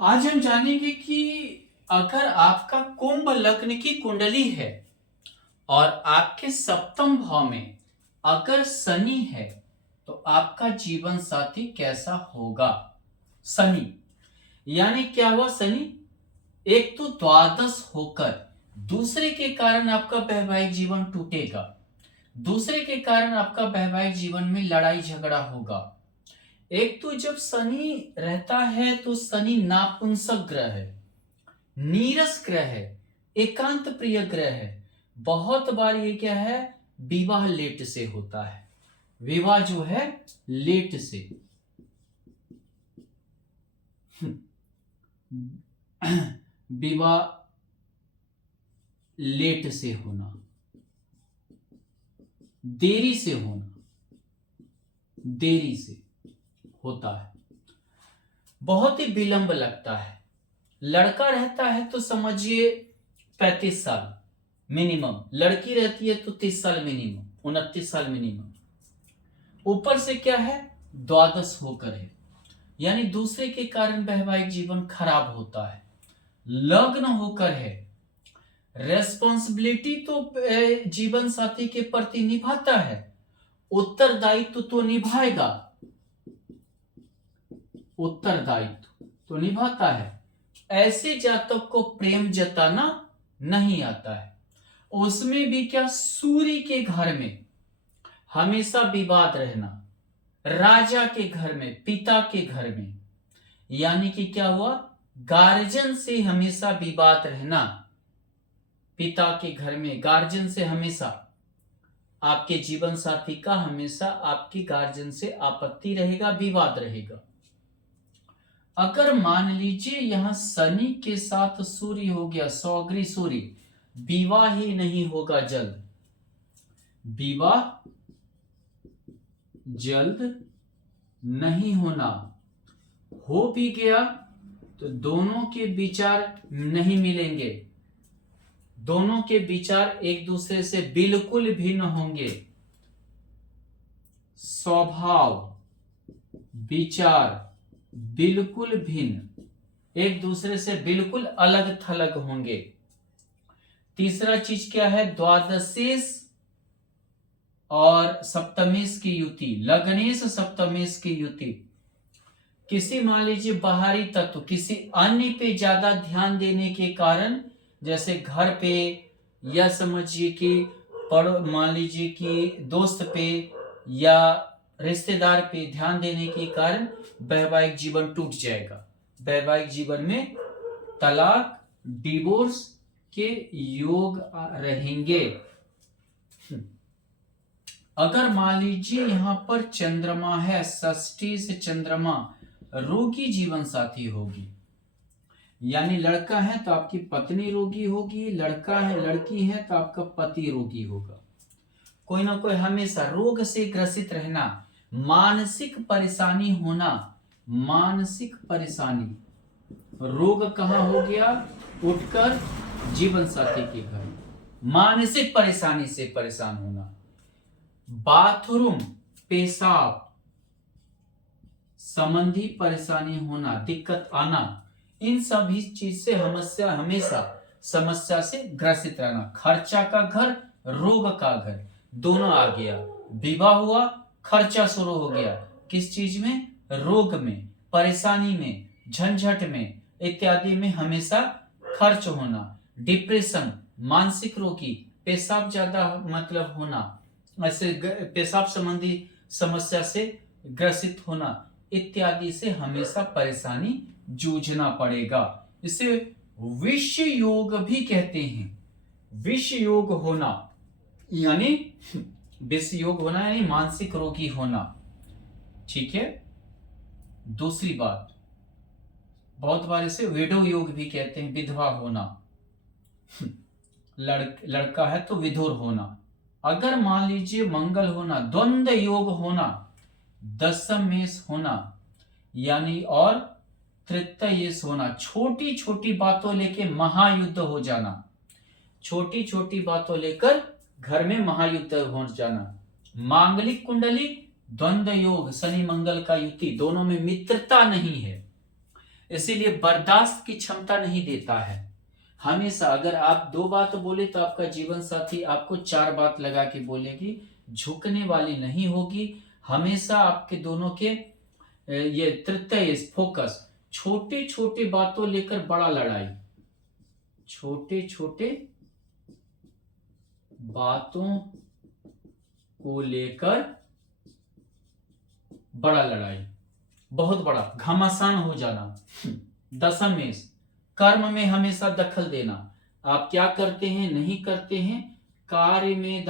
आज हम जानेंगे कि अगर आपका कुंभ लग्न की कुंडली है और आपके सप्तम भाव में अगर शनि है तो आपका जीवन साथी कैसा होगा। शनि यानी क्या हुआ? शनि एक तो द्वादश होकर दूसरे के कारण आपका वैवाहिक जीवन टूटेगा, दूसरे के कारण आपका वैवाहिक जीवन में लड़ाई झगड़ा होगा। एक तो जब शनि रहता है तो शनि नापुंसक ग्रह है, नीरस ग्रह है, एकांत प्रिय ग्रह है। बहुत बार ये क्या है, विवाह लेट से होता है। विवाह जो है लेट से विवाह लेट से होना, देरी से होना, देरी से होता है, बहुत ही विलंब लगता है। लड़का रहता है तो समझिए 35 साल मिनिमम, लड़की रहती है तो 30 साल मिनिमम, 29 साल मिनिमम। ऊपर से क्या है, द्वादश होकर है, यानी दूसरे के कारण वैवाहिक जीवन खराब होता है। लग्न होकर है, रेस्पॉन्सिबिलिटी तो जीवन साथी के प्रति निभाता है, उत्तरदायित्व तो निभाएगा, उत्तरदायित्व तो निभाता है। ऐसे जातक को प्रेम जताना नहीं आता है। उसमें भी क्या, सूर्य के घर में हमेशा विवाद रहना, राजा के घर में, पिता के घर में, यानी कि क्या हुआ, गार्जियन से हमेशा विवाद रहना। पिता के घर में गार्जियन से हमेशा, आपके जीवन साथी का हमेशा आपके गार्जियन से आपत्ति रहेगा, विवाद रहेगा। अगर मान लीजिए यहां शनि के साथ सूर्य हो गया, सौग्री सूर्य, विवाह ही नहीं होगा जल्द, विवाह जल्द नहीं होना, हो भी गया तो दोनों के विचार नहीं मिलेंगे, दोनों के विचार एक दूसरे से बिल्कुल भिन्न होंगे। स्वभाव, विचार बिल्कुल भिन्न, एक दूसरे से बिल्कुल अलग थलग होंगे। तीसरा चीज क्या है, द्वादशेश और सप्तमेश की युति, लग्नेश सप्तमेश की युति। किसी मान लीजिए बाहरी तत्व, किसी अन्य पे ज्यादा ध्यान देने के कारण, जैसे घर पे या समझिए कि मान लीजिए कि दोस्त पे या रिश्तेदार पे ध्यान देने के कारण वैवाहिक जीवन टूट जाएगा। वैवाहिक जीवन में तलाक, डिवोर्स के योग रहेंगे। अगर मान लीजिए यहां पर चंद्रमा है, षष्ठी से चंद्रमा, रोगी जीवन साथी होगी, यानी लड़का है तो आपकी पत्नी रोगी होगी, लड़का है लड़की है तो आपका पति रोगी होगा। कोई ना कोई हमेशा रोग से ग्रसित रहना, मानसिक परेशानी होना, मानसिक परेशानी। रोग कहां हो गया, उठकर जीवन साथी के घर, मानसिक परेशानी से परेशान होना। बाथरूम, पेशाब संबंधी परेशानी होना, दिक्कत आना, इन सभी चीज से हमेशा समस्या से ग्रसित रहना। खर्चा का घर, रोग का घर, दोनों आ गया। विवाह हुआ, खर्चा शुरू हो गया, किस चीज में, रोग में, परेशानी में, झंझट में इत्यादि में हमेशा खर्च होना। डिप्रेशन, मानसिक रोगी, पेशाब ज्यादा मतलब होना, ऐसे पेशाब संबंधी समस्या से ग्रसित होना इत्यादि से हमेशा परेशानी जूझना पड़ेगा। इसे विष योग भी कहते हैं। विष योग होना यानी विष योग होना यानी मानसिक रोगी होना। ठीक है। दूसरी बात, बहुत बार इसे विडो योग भी कहते हैं, विधवा होना। लड़का है तो विधुर होना। अगर मान लीजिए मंगल होना, द्वंद्व योग होना, दशमेश होना, यानी और तृतीयेश होना, छोटी छोटी बातों लेके महायुद्ध हो जाना, छोटी छोटी बातों लेकर घर में महायुद्ध हो जाना। मांगलिक कुंडली, द्वंद्व योग, शनि मंगल का युति, दोनों में मित्रता नहीं है, इसीलिए बर्दाश्त की क्षमता नहीं देता है। हमेशा अगर आप 2 बात बोले तो आपका जीवन साथी आपको 4 बात लगा के बोलेगी, झुकने वाली नहीं होगी। हमेशा आपके दोनों के ये तृतीय फोकस, छोटे छोटे बातों लेकर बड़ा लड़ाई, छोटे छोटे बातों को लेकर बड़ा लड़ाई, बहुत बड़ा घमासान हो जाना। दशमेश, कर्म में हमेशा दखल देना। आप क्या करते हैं नहीं करते हैं, कार्य में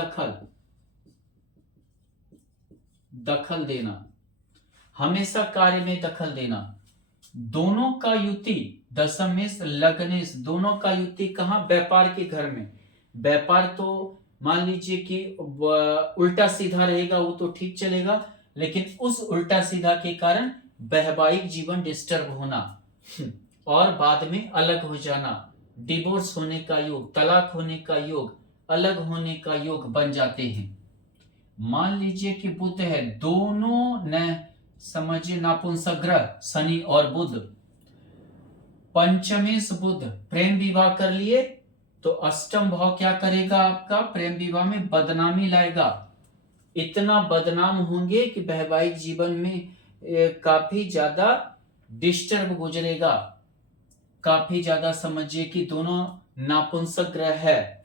दखल देना, हमेशा कार्य में दखल देना। दोनों का युति, दशमेश लग्नेश, दोनों का युति कहां, व्यापार के घर में। व्यापार तो मान लीजिए कि उल्टा सीधा रहेगा वो तो ठीक चलेगा, लेकिन उस उल्टा सीधा के कारण वैवाहिक जीवन डिस्टर्ब होना और बाद में अलग हो जाना, डिवोर्स होने का योग, तलाक होने का योग, अलग होने का योग बन जाते हैं। मान लीजिए कि बुध है, दोनों न समझिए नापुंसक ग्रह शनि और बुध, पंचमेश बुध, प्रेम विवाह कर लिए तो अष्टम भाव क्या करेगा, आपका प्रेम विवाह में बदनामी लाएगा। इतना बदनाम होंगे कि वैवाहिक जीवन में काफी ज्यादा डिस्टर्ब गुजरेगा, काफी ज्यादा। समझिए कि दोनों नापुंसक ग्रह है,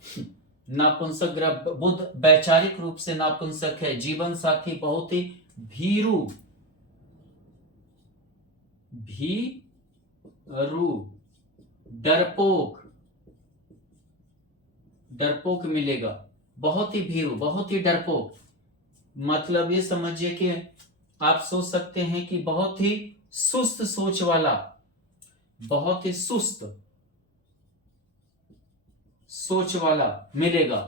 नापुंसक ग्रह बुध वैचारिक रूप से नापुंसक है, जीवन साथी बहुत ही भीरू डरपोक मिलेगा, बहुत ही भीरू, बहुत ही डरपोक। मतलब ये समझिए कि आप सोच सकते हैं कि बहुत ही सुस्त सोच वाला, बहुत ही सुस्त सोच वाला मिलेगा।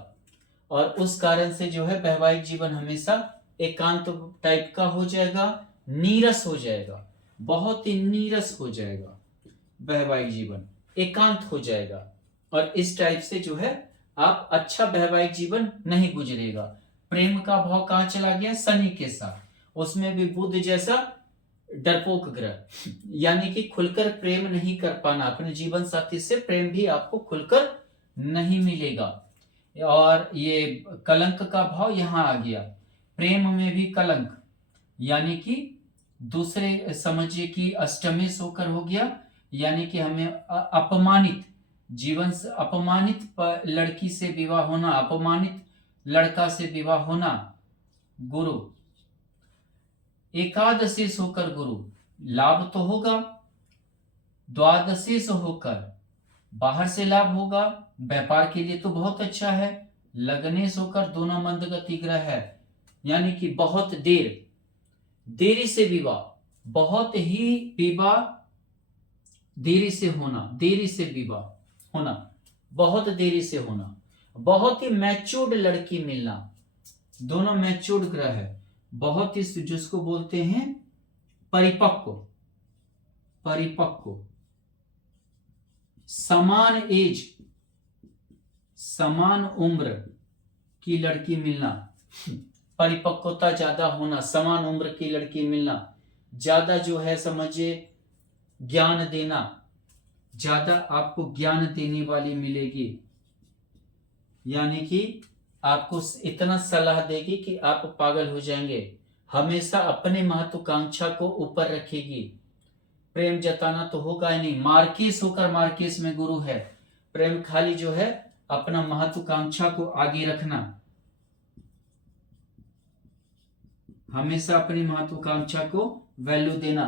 और उस कारण से जो है वैवाहिक जीवन हमेशा एकांत टाइप का हो जाएगा, नीरस हो जाएगा, बहुत ही नीरस हो जाएगा, वैवाहिक जीवन एकांत हो जाएगा। और इस टाइप से जो है आप अच्छा वैवाहिक जीवन नहीं गुजरेगा। प्रेम का भाव कहां चला गया, शनि के साथ, उसमें भी बुध जैसा डरपोक ग्रह, यानी कि खुलकर प्रेम नहीं कर पाना, अपने जीवन साथी से प्रेम भी आपको खुलकर नहीं मिलेगा। और ये कलंक का भाव यहां आ गया, प्रेम में भी कलंक, यानी कि दूसरे समझिए कि अष्टमेश होकर हो गया, यानी कि हमें अपमानित जीवन से, अपमानित लड़की से विवाह होना, अपमानित लड़का से विवाह होना। गुरु एकादशीश होकर गुरु, लाभ तो होगा, द्वादशीश होकर बाहर से लाभ होगा, व्यापार के लिए तो बहुत अच्छा है। लग्नेश होकर दोनों मंदगति ग्रह है, यानी कि बहुत देरी से विवाह, बहुत ही विवाह देरी से होना, देरी से विवाह होना, बहुत देरी से होना, बहुत ही मैच्योर्ड लड़की मिलना, दोनों मैच्योर्ड ग्रह है, बहुत ही जिसको बोलते हैं परिपक्व, समान एज, समान उम्र की लड़की मिलना, परिपक्वता ज्यादा होना, समान उम्र की लड़की मिलना, ज्यादा जो है समझिए ज्ञान देना, ज्यादा आपको ज्ञान देने वाली मिलेगी, यानी कि आपको इतना सलाह देगी कि आप पागल हो जाएंगे, हमेशा अपने महत्वाकांक्षा को ऊपर रखेगी। प्रेम जताना तो होगा ही नहीं, मार्केस होकर मार्केस में गुरु है, प्रेम खाली जो है अपना महत्वाकांक्षा को आगे रखना, हमेशा अपनी महत्वाकांक्षा को वैल्यू देना।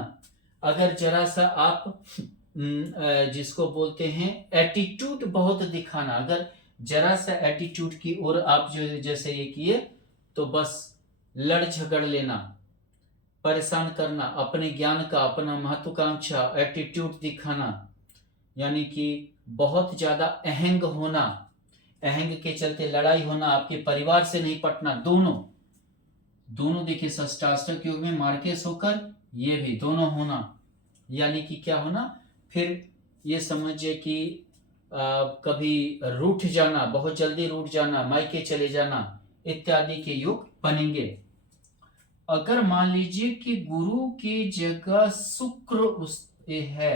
अगर जरा सा आप जिसको बोलते हैं एटीट्यूड बहुत दिखाना, अगर जरा सा एटीट्यूड की ओर आप जो जैसे ये किए तो बस लड़ झगड़ लेना, परेशान करना, अपने ज्ञान का, अपना महत्वाकांक्षा, एटीट्यूड दिखाना, यानी कि बहुत ज्यादा अहंग होना, अहंग के चलते लड़ाई होना, आपके परिवार से नहीं पटना, दोनों देखिए षष्टाष्टक योग में मार्केस होकर ये भी दोनों होना, यानी कि क्या होना, फिर ये समझिए कि कभी रूठ जाना, बहुत जल्दी रूठ जाना, मायके चले जाना इत्यादि के योग बनेंगे। अगर मान लीजिए कि गुरु की जगह शुक्र है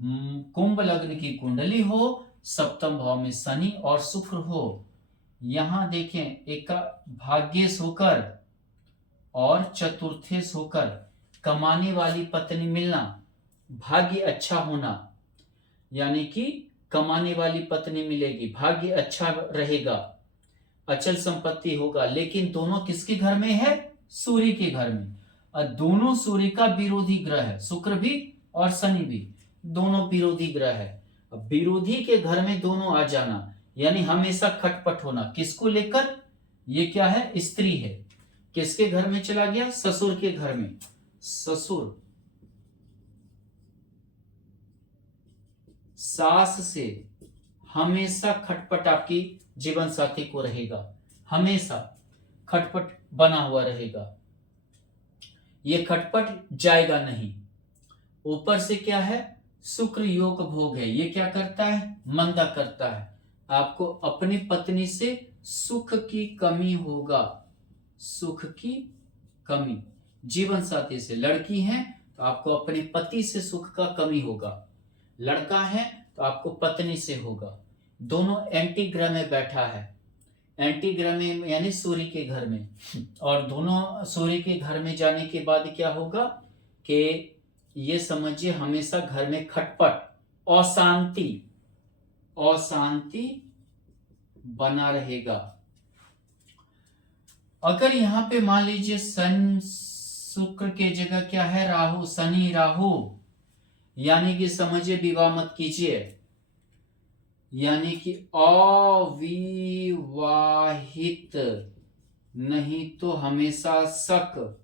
कुंभ लग्न की कुंडली हो, सप्तम भाव में शनि और शुक्र हो। यहां देखें, एक का भाग्येश होकर और चतुर्थेश होकर कमाने वाली पत्नी मिलना, भाग्य अच्छा होना, यानी कि कमाने वाली पत्नी मिलेगी, भाग्य अच्छा रहेगा, अचल संपत्ति होगा। लेकिन दोनों किसके घर में है? सूर्य के घर में। और दोनों सूर्य का विरोधी ग्रह है, शुक्र भी और शनि भी, दोनों विरोधी ग्रह है। अब विरोधी के घर में दोनों आ जाना यानी हमेशा खटपट होना। किसको लेकर? ये क्या है? स्त्री है। किसके घर में चला गया? ससुर के घर में। ससुर सास से हमेशा खटपट आपकी जीवन साथी को रहेगा, हमेशा खटपट बना हुआ रहेगा, ये खटपट जाएगा नहीं। ऊपर से क्या है? शुक्र योग भोग है, ये क्या करता है? मंदा करता है। आपको अपनी पत्नी से सुख की कमी होगा, सुख की कमी। जीवन साथी से, लड़की है तो आपको अपने पति से सुख का कमी होगा, लड़का है तो आपको पत्नी से होगा। दोनों एंटी ग्रह में बैठा है, एंटी ग्रह में यानी सूर्य के घर में। और दोनों सूर्य के घर में जाने के बाद क्या होगा कि ये समझिए हमेशा घर में खटपट, अशांति, अशांति बना रहेगा। अगर यहाँ पे मान लीजिए सन शुक्र के जगह क्या है? राहु, शनि राहु, यानी कि समझिए विवाह मत कीजिए, यानी कि अविवाहित, नहीं तो हमेशा शक,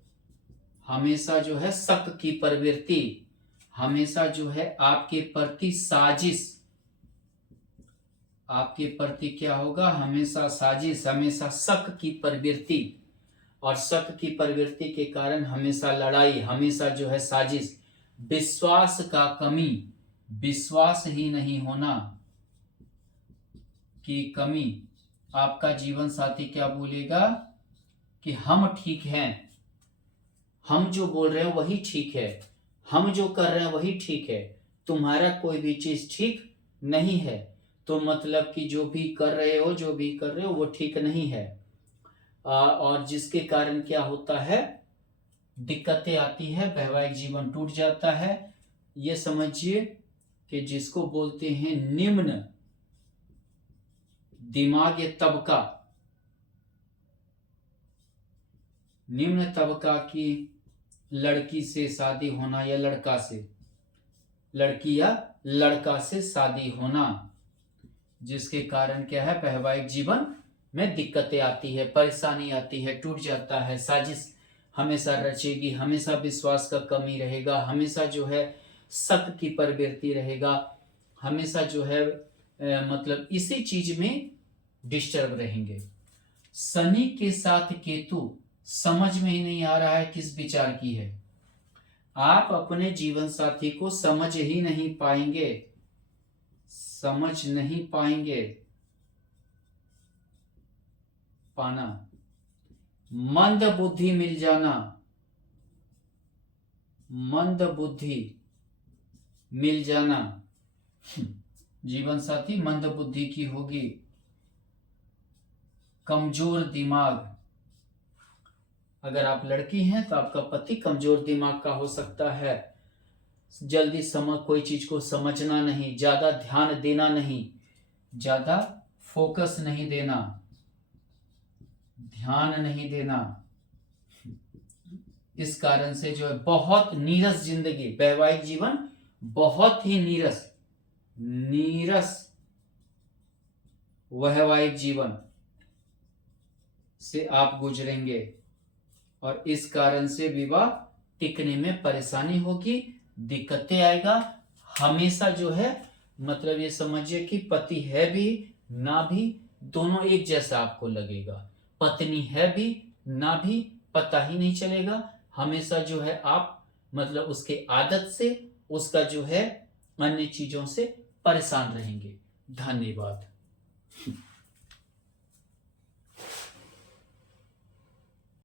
हमेशा जो है शक की प्रवृत्ति, हमेशा जो है आपके प्रति साजिश, आपके प्रति क्या होगा? हमेशा साजिश, हमेशा शक की प्रवृत्ति। और शक की प्रवृत्ति के कारण हमेशा लड़ाई, हमेशा जो है साजिश, विश्वास का कमी, विश्वास ही नहीं होना की कमी। आपका जीवन साथी क्या बोलेगा कि हम ठीक हैं, हम जो बोल रहे हैं वही ठीक है, हम जो कर रहे हैं वही ठीक है, तुम्हारा कोई भी चीज ठीक नहीं है। तो मतलब कि जो भी कर रहे हो, जो भी कर रहे हो वो ठीक नहीं है। और जिसके कारण क्या होता है? दिक्कतें आती है, वैवाहिक जीवन टूट जाता है। ये समझिए कि जिसको बोलते हैं निम्न दिमाग तबका, निम्न तबका की लड़की से शादी होना या लड़का से, लड़की या लड़का से शादी होना, जिसके कारण क्या है? वैवाहिक जीवन में दिक्कतें आती है, परेशानी आती है, टूट जाता है, साजिश हमेशा रचेगी, हमेशा विश्वास का कमी रहेगा, हमेशा जो है शक की प्रवृत्ति रहेगा, हमेशा जो है मतलब इसी चीज में डिस्टर्ब रहेंगे। शनि के साथ केतु, समझ में ही नहीं आ रहा है किस विचार की है। आप अपने जीवन साथी को समझ ही नहीं पाएंगे, समझ नहीं पाएंगे, पाना। मंद बुद्धि मिल जाना, मंद बुद्धि मिल जाना, जीवन साथी मंद बुद्धि की होगी, कमजोर दिमाग। अगर आप लड़की हैं तो आपका पति कमजोर दिमाग का हो सकता है, जल्दी कोई चीज को समझना नहीं, ज्यादा ध्यान देना नहीं, ज्यादा फोकस नहीं देना, ध्यान नहीं देना। इस कारण से जो है बहुत नीरस जिंदगी, वैवाहिक जीवन बहुत ही नीरस वैवाहिक जीवन से आप गुजरेंगे। और इस कारण से विवाह टिकने में परेशानी होगी, दिक्कतें आएगा। हमेशा जो है मतलब ये समझिए कि पति है भी ना भी दोनों एक जैसा आपको लगेगा, पत्नी है भी ना भी पता ही नहीं चलेगा। हमेशा जो है आप मतलब उसके आदत से, उसका जो है अन्य चीजों से परेशान रहेंगे। धन्यवाद।